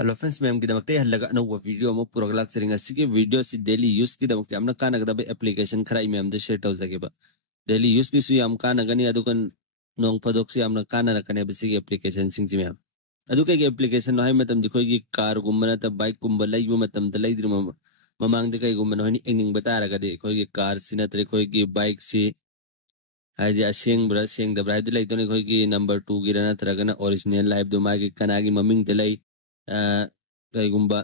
Hello friends, ma'am की दमकते हल्लगा अनौब video अमु पुरक लाक्सरिंग असिगे video सि डेली यूज की दमकते हमना कानगदब एप्लीकेशन खराई मैम दे शेयर तौजगेबा डेली यूज की सु याम कानगनी अदुकन नोंग फदोक सि हमना कानरकने बसिगे एप्लीकेशन सिंग मैम अदुके एप्लीकेशन हाई मतम दिखोगी कार गुम्बना त बाइक गुम्बा लैबो मतम त लैद्रि ममांग दे कई गुम्बना होनी एंगिंग बतारगदे खोगी कार सिनत्रे खोगी बाइक सि हाइदि असेंग सेंगदब्रा हाइदि लैतोने खोगी नंबर 2 गिरा नत्रगना ओरिजिनल लाइव दो मागी कनागी ममिंग ते लै कईगुम्बा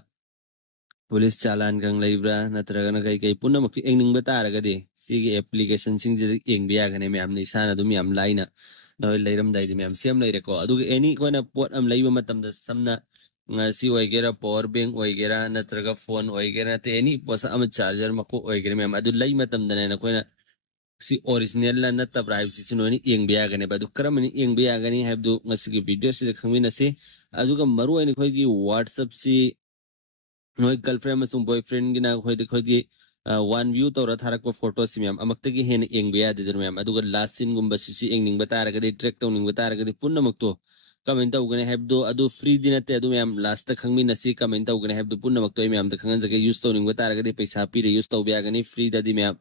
पुलिस चालान कंग लेब्रा नत्रगना कई कई पुनमक एंगिंग बतारगदे सिगी एप्लीकेशन सिंग जे एंग बियागने मैम ने इसाना दुम याम लाइना नोय लेरम दाइदि मैम सेम लेरेको अदुग एनी कोना पोट अम लैबो मतमदा समना सी ओइगेरा पावर बैंक ओइगेरा नत्रगा फोन ओइगेरा ते एनी पोसा अम चार्जर मको ओइगेरा मैम अदु लै मतमदा ने कोना si original la natabra haibsi sinoni yeng biagane badu karamani yeng biagani haibdu ngasigi video si khangmina si aduga maru ani khoigi whatsapp si noi girlfriend masung boyfriend gina khoidi one view to ra tharak photo si myam amakta gi hen yeng biya de myam aduga last scene gumba si engning batara ga de track to ning batara ga de punna makto comment ugane haibdu adu free dinate adu myam last ta khangmina si comment ugane haibdu punna makto myam ta khangan jage use to ning batara ga de paisa pi re use to biagani free da di myam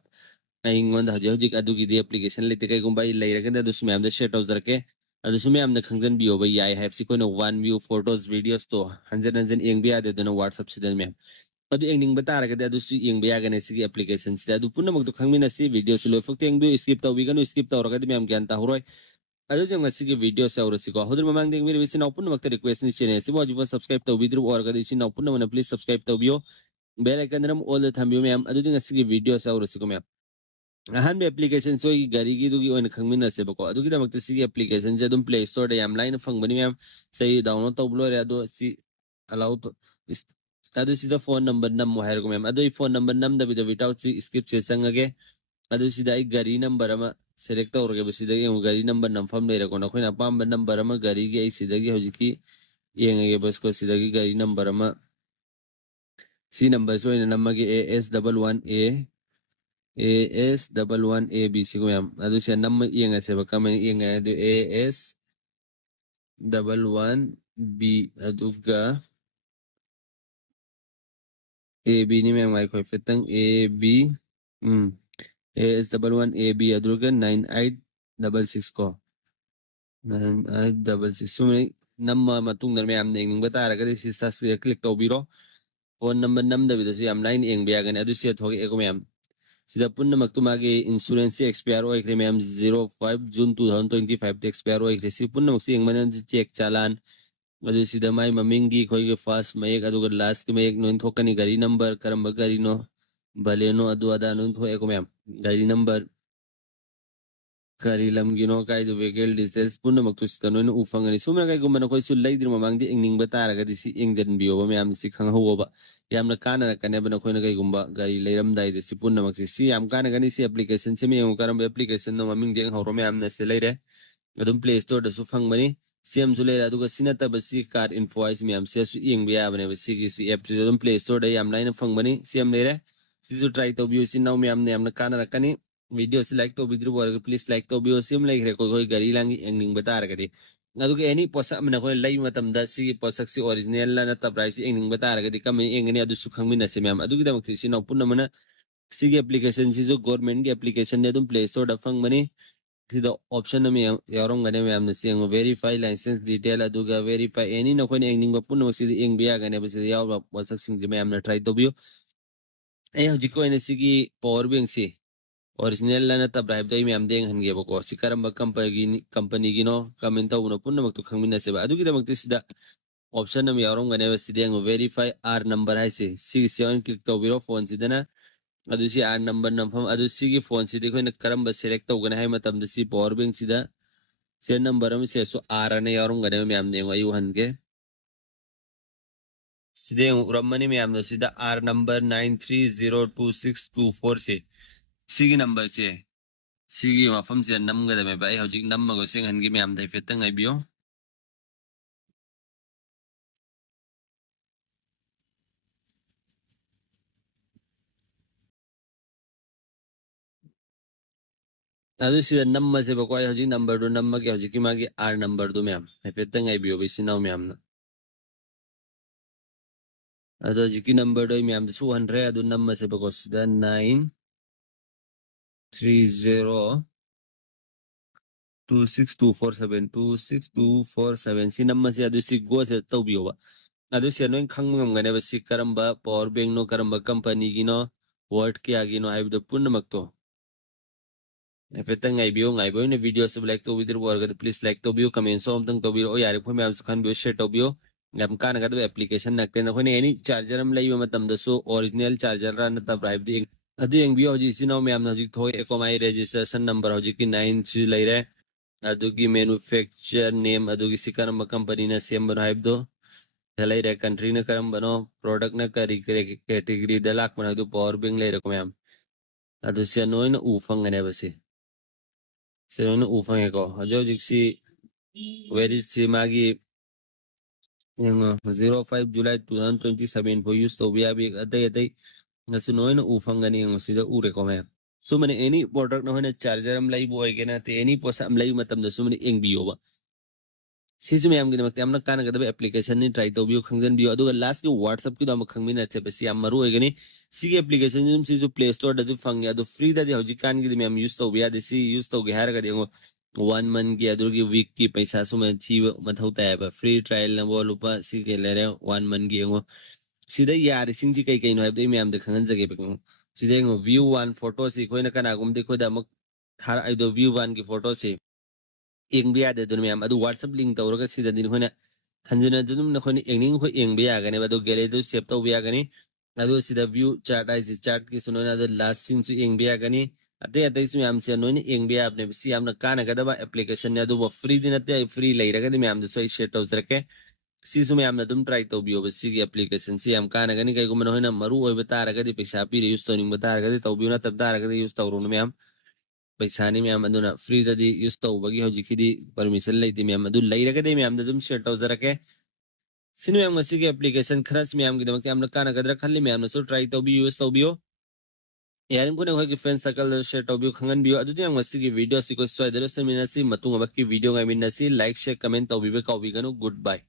aingon hajik hajik adugi di application lete kai gumba leiraganda dus myam da share tawzarke adu sumi am da khangjan biyo ba yai have si kono one view photos videos to hanjan hanjan eng biya de no whatsapp sidan myam adu engning batara ga adu su eng biya ga ne si application sida adu punna mak do khangmina si video su lo fuk teng bi skip taw bi ganu skip taw ga de myam gyan ta huroi adu jang si video sa uro si ko hodur mamang ding mi si na punna mak request ni chene si bo subscribe taw bi dru or ga de si na punna mana please subscribe taw biyo bell icon ram all the tham biyo myam adu jang si video sa uro si ko myam ahan application so gari gi dugi on khangmina se bako adugi damak si application je dum play store de yam line phang bani mem say download to blo re ado si allow to adu si the phone number nam mo hair ko mem adu phone number nam da without si skip se sangage adu si dai gari number ama select to orge si dai gari number nam pham le re ko na khoina pam number ama gari gi ai si dagi hojiki yengage bas ko si dagi gari number ama si number so ina namage AS11A AS double one ABC ko yam adu siya nam ienga se baka man ienga adu AS double one B adu ga AB ni may may ko fitang AB AS double one AB adu ga 9866 ko 9866 so may nam matung na may am na ingning batara ka si sa click to biro phone number nam da bido si am line ieng biya gan adu siya thogi eko may am sida punna maktumagi insurance expire oikre ma'am 05 June 2025 te expire oikre si punna maksi ingmanan check chalan adu sida mai mamingi khoige first mayek adu last ki mayek noin thokani gari number karamba gari no baleno adu ada noin tho eko ma'am gari number kari lamgino kai du vehicle details punna maktu sida noin ufangani sumra kai gumana khoi su laidri mamang di ingning batara ga di si ingden biyo ba ma'am si khang ho ba yamna kana kane bana khoina kai gumba gari leiram dai de si punna maksi si yam kana gani si application se me karam application no maming deng horo me amna se leire adum play store da su phang bani sim su leire adu ga sinata ba si car invoice me am se su ing biya bane ba si gi si app se adum play store da yam line phang bani sim leire si su try to view si now me amne amna kana rakani video se like to bidru bor please like to view sim like re ko koi gari langi engning bata rakadi adu ga any posa amna ko lai matam da si posak si original la na ta price engning bata rakadi kam engani adu su khang mina se me am adu gi da makti si now punna mana C application सी जो government की application ने तुम play store डफंग बनी सीधा option में यारों गने में हमने सी वेरीफाई लाइसेंस डिटेल अदुगा वेरीफाई एनी न कोई एंगिंग बपुन मक्सी एंग बिया गने बस याव बसक सिंग जे में हमने ट्राई तो बियो ए हजिको एने सी की पावर बैंक सी ओरिजिनल लाना तब ड्राइव दई में हम देंग हनगे बको सी करम कंपनी की नो कमेंट तो उन पुन मक्तु खंगमिना से अदुगी द मक्ति सीधा ऑप्शन में यारों गने बस सीधे वेरीफाई आर नंबर है सी सेवन क्लिक तो बिरो फोन सीधे adu si r number nampham adu si gi phone si de khoina karamba select tawgana hay matam da si power bank sida se number am se so r ne yarum gane me am ne ayu hange side uramani me am da sida r number 930262 se si gi number se si gi mafam se nam ga da me bai hojik nam ma go sing hange me am da fetang ai bio adu sida nam ma se ba ko hojik number do nam ma ge hojik ki ma gi r number do me am fetang ai bio bi si naw me am na ado jiki number do mi am da 200 adu number se ba ko sida 930 26247 si number si adu si go se tawbiyo ba adu si ano khang ngam ngane ba si karamba power bank no karamba company gi no word kya gi no haibadu pumnamak to efetang ngai bio ne video sub like to widir work please like to bio comment so amtang to bio o yare ko me am khan bio share to bio ngam kana ga application nakte na ko ne any charger am lai ba matam da so original charger ra na ta bribe di adu eng bio ji sino me am na ji thoi ekomai registration number ho ji ki 9 3 lai re adu ki manufacturer name adu ki sikaram company na same ban haibdo lai re country na karam bano product na kari category da lak ban adu power bank lai re ko me am adu se no na u fang ne ba si se no u fang ko ajo ji si where it si magi yung 05 July 2027 po use to biya bi aday na sunoy na ufang gani yung sida ure ko may so mani any product na hoy na charger am lai boy gena te any posa am lai matam da so mani eng biyo ba sisu me am gina makti amna kana gada application ni try to biyo khangjan biyo adu last ki whatsapp ki do am khangmin ache be si am maru hoy gani si ki application jum si jo play store da du fang ya do free da di hoji kan gi me am use to biya de si use to gi har ga de 1 month ki adur ki week ki paisa su man chi mathau ta ba free trial na bo lupa si ke lere 1 month ki ngo sida yar sing ji kai kai no habde me am de khangan jage be sida ngo view one photo si koi na kana gum de ko da mak thar ai do view one ki photo si eng biya de dun me am adu whatsapp link tawra sida din khona hanjina dum na khoni engning kho eng biya ga ne ba do gele do save to biya ga ni adu sida view chart ai si chart ki suno na the last scene su eng biya ga ni ate ate su am se no ni eng biya apne si am na kana ga da ba application ne adu bo free din ate free lai ra ga ni me am de so share to zrake si su me am na dum try to biyo ba si ki application si am kana ga ni kai ko man hoina maru oi ba ta ra ga di pesa pi use to ni ba ta ra ga di to biyo na tab ta ra ga di use to ru me am paisa ni me am aduna free da di use to ba gi hoji ki di permission lai di me am adu lai ra ga di me am da dum share to zrake sinu am si ki application khras me am gi da am na kana ga dra khalli me am na so try to bi use to biyo यार इनको ने होय कि friend circle share top view खंगन बियो अदुति ang masi ki video si ko swai dero se minasi matung abak ki video ngai minasi like share comment to bibe ka biganu goodbye